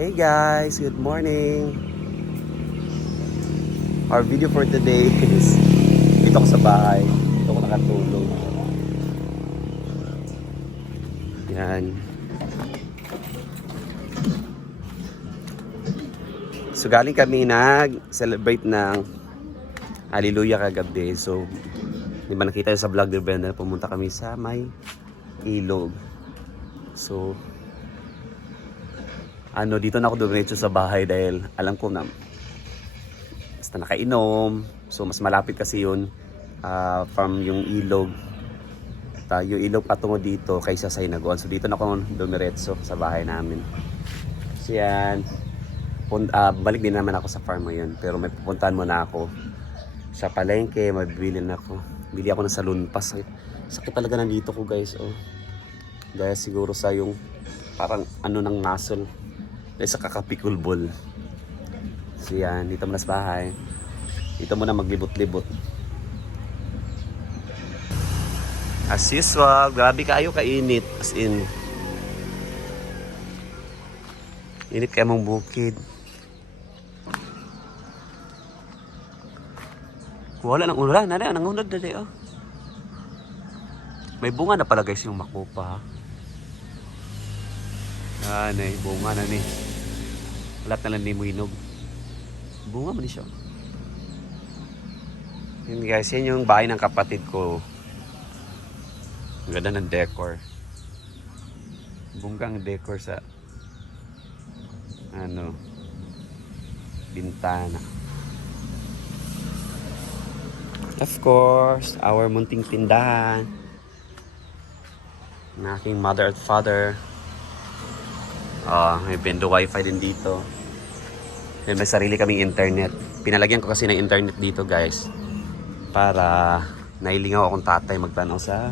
Hey guys, good morning. Our video for today is dito ako sa bahay. Dito ako nakatulog. Yan. So galing kami nag-celebrate ng Hallelujah kagabi. So di ba nakita sa vlog ni Brenda, pumunta kami sa may ilog. So dito na ako dumiretso sa bahay dahil alam ko na basta nakainom. So mas malapit kasi yun from yung ilog. Yung ilog patungo dito kaysa sa Hinaguan. So dito na ako dumiretso sa bahay namin. So yan. Balik din naman ako sa farm ngayon. Pero may pupuntahan muna ako sa palengke. Mabibili na ako. Bili ako ng salunpas. Sakit talaga nandito ko guys. Dahil siguro sa yung parang ng muscle. Dahil sa kakapikulbol. So yan, dito muna sa bahay. Dito muna maglibot-libot. As usual, grabe kayo kainit. As in, init kayo mong bukid. Wala nang ulan. Nangunod na tayo. May bunga na pala guys yung makupa. Bunga na ni. Lahat na lang di mo hinog. Bunga mo di siya. Yun guys, yan yung bahay ng kapatid ko. Ang ganda ng decor. Bunggang decor sa bintana. Of course, our munting tindahan. Ng aking mother at father. May bendo wifi din dito. Then may sarili kaming internet. Pinalagyan ko kasi ng internet dito guys. Para nailingaw akong tatay magtanaw sa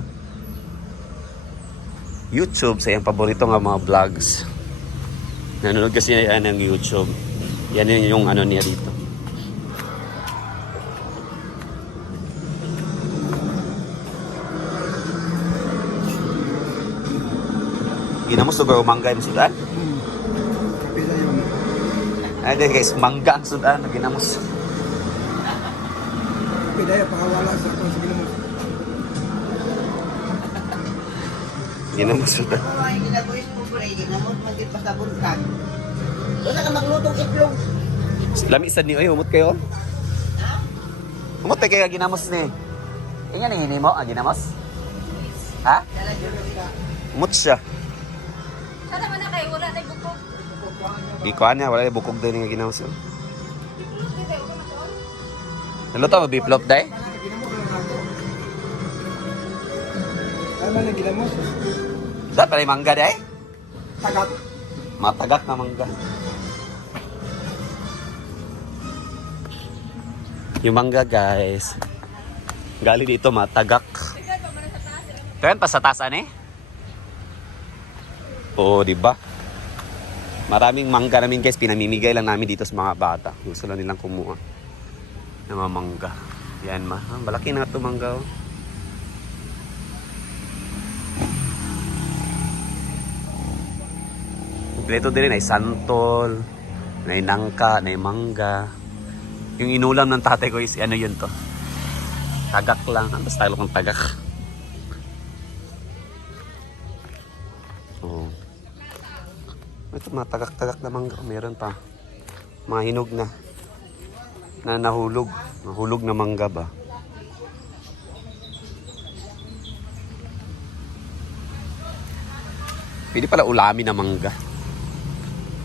YouTube sa iyang paborito nga mga vlogs. Nanonood kasi yan ng YouTube. Yan yung niya dito. Ginamos to girl, mangga yung sudan? Kapila yun. Ay guys, mangga ang sudan. Ginamos. Kapila yun, pakawala sa kung sa ginamos. Ginamos sudan. Ang ginabuhin mo pre, ginamot magit pa sa bunkan. Wala ka maglutong itlog. Lamisan niyo, umot kayo. Umot kayo ginamos ni. Inyan ang hini mo, ginamos? Ha? Umot siya. Sana man na kayo, wala na bukog. Di ko niya, wala yung bukog din yung ginamos. Naluto mo, biplop day? Ano man ang ginamos? Saan pala yung mangga day? Tagat. Matagak na mangga. Yung mangga guys, galing dito matagak. Kaya pa sa tasan eh? Oo, di ba? Maraming mangga namin guys, pinamimigay lang namin dito sa mga bata. Gusto lang nilang kumuha ng mga mangga. Yan malaki na ito mangga. Kompleto din ay santol, ay nangka, ay mangga. Yung inulam ng tatay ko is yun to. Tagak lang. Ang style kong tagak. Ito mga tagak-tagak na mangga. Meron pa. Mga hinog na. Nahulog. Nahulog na mangga ba? Pwede pala ulamin na mangga.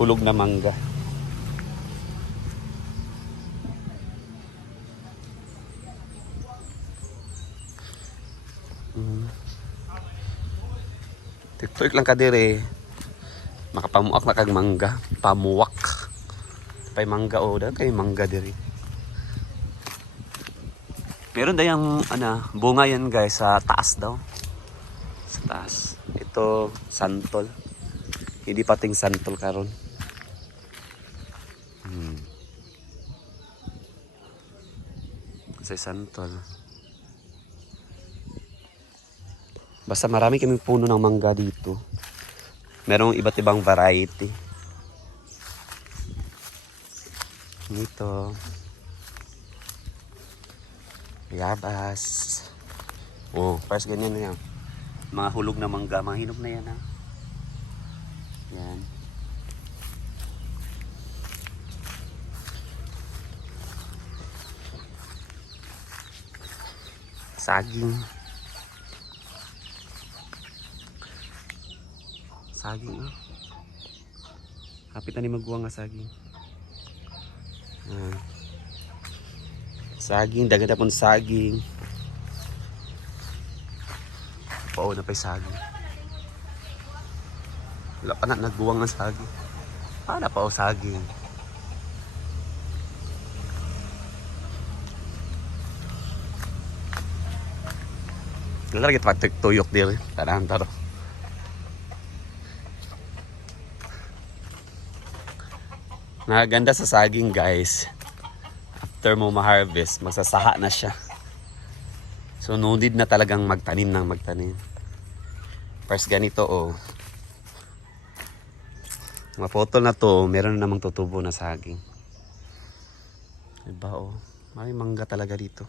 Hulog na mangga. Tiktok lang ka dire. Makapamuak na kag mangga. Pamuwak. Pay mangga dahil kay mangga dire. Meron dayang bunga yan guys sa taas daw. Sa taas. Ito santol. Hindi pating santol karon. Kasi santol. Basta marami kaming puno ng mangga dito. Merong iba't ibang variety. Dito. Yabas. Oh, first ganyan na yan. Mga hulog na mangga, mga hinog na yan ha. Yan. Saging. Saging ah. Hapit na ni magbuwang nga saging. Ah. Saging, dagat na pong saging. Oo, na pa'y saging. Wala pa na nagbuwang ng saging. Na pa o saging. Lalagay ito pagtuyok din. Tarahan taro. Nakaganda sa saging guys. After mo ma-harvest, magsasaha na siya. So no need na talagang magtanim ng magtanim. First ganito oh. Mga photo na to, meron na namang tutubo na saging. Diba oh, may mangga talaga dito.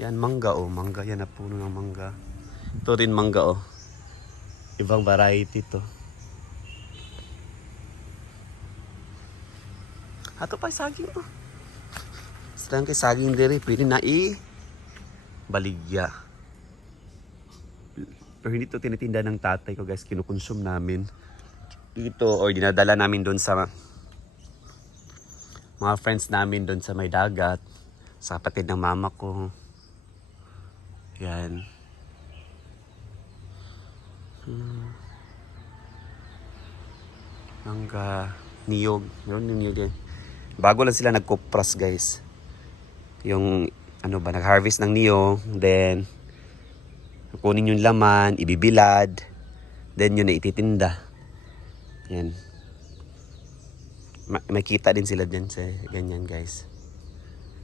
Yan mangga oh, mangga yan na puno ng mangga. Ito rin mangga oh. Ibang variety to. Ato pa saging to. Sarang kay saging diri, pwede na baligya. Pero hindi to tinitinda ng tatay ko guys, kinukonsum namin. Dito or dinadala namin doon sa mga friends namin doon sa may dagat. Sa kapatid ng mama ko. Yan. Mangga, niyog. Meron yung niyog yan. Bago lang sila nagkopras guys. Yung ano ba, nag-harvest ng niyog, then kunin yung laman, ibibilad, then yun na ititinda. Yan. May kita din sila dyan sa ganyan guys.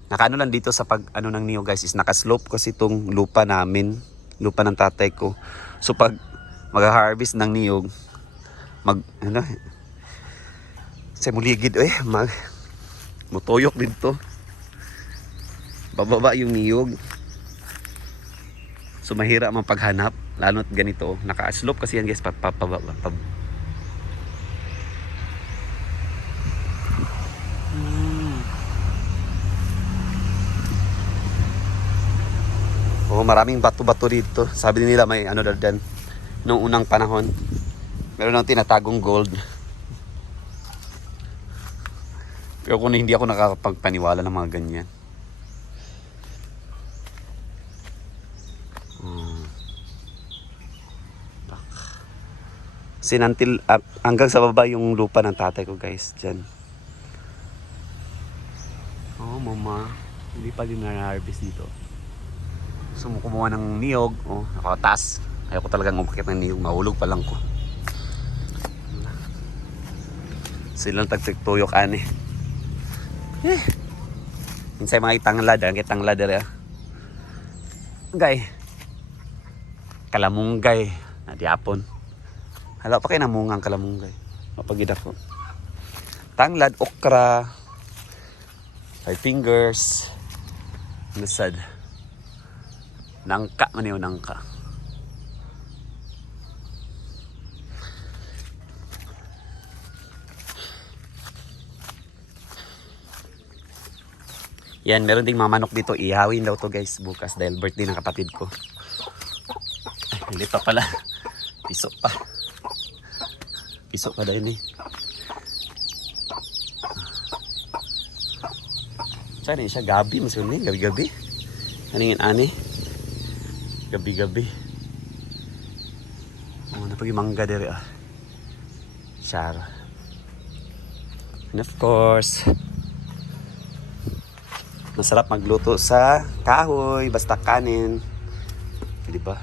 Nakaano lang dito sa pag ano ng niyog guys is nakaslope kasi itong lupa namin, lupa ng tatay ko. So pag mag-harvest ng niyog, sa muligid mutuyok dito. Bababa yung niyog. So mahirap ang paghanap, lalo't ganito. Naka-slope kasi yan guys, papababa. Oh, maraming bato-bato dito. Sabi nila may ano daw dyan nung unang panahon. Meron ng tinatagong gold. Pero kung hindi ako nakakapagpaniwala ng mga ganyan. Sinantil hanggang sa baba yung lupa ng tatay ko guys dyan. Oh mama, hindi pa din na-harvest dito. So kumuha ng niyog, oh nakataas. Ayoko talagang umakit ng niyog, mahulog pa lang ko. Silang tagtuyok ani. Minsan mga itanglad, ang itanglad dere. Gay. Kalamunggay na diapon. Hala pa kayo namungang kalamunggay. Mapagid ako. Tanglad, okra, 5 fingers, nasad. Nangka man yun, nangka. Yan, meron ding mamanok dito. Ihawin daw to guys bukas dahil birthday ng kapatid ko. Ay, hindi pa pala. Piso pa. Piso pa dahil eh. Saan siya? Gabi. Mas yun eh. Gabi-gabi. Kaningin ani. Gabi-gabi. Oh, napag-imangga dere ah. Char. And of course, masarap magluto sa kahoy, basta kanin. Di ba?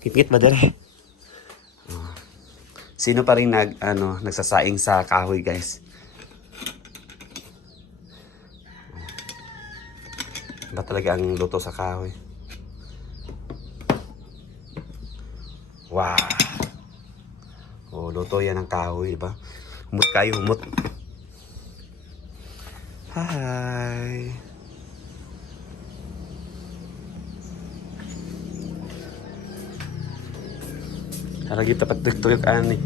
Kit-kit ba dere? Sino pa rin nagsasaing sa kahoy, guys? Ba talaga ang luto sa kahoy? Wow. O, luto yan ng kahoy, diba? Humot kayo, humot. Hi! Haragi tapat tuyok ani.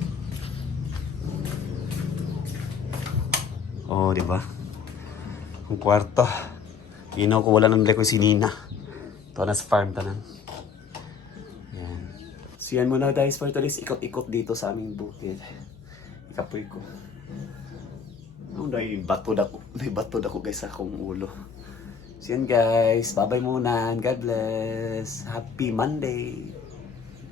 Oh, di ba? Ang kwarto. Ginaw ko wala nang ko si Nina. Ito na sa farm tanan. Yan. So yan muna guys for today's ikot-ikot dito sa aming bukid. Ikapoy ko. Oh, may bato dako guys sa akong ulo. So yan guys, bye-bye muna. God bless. Happy Monday.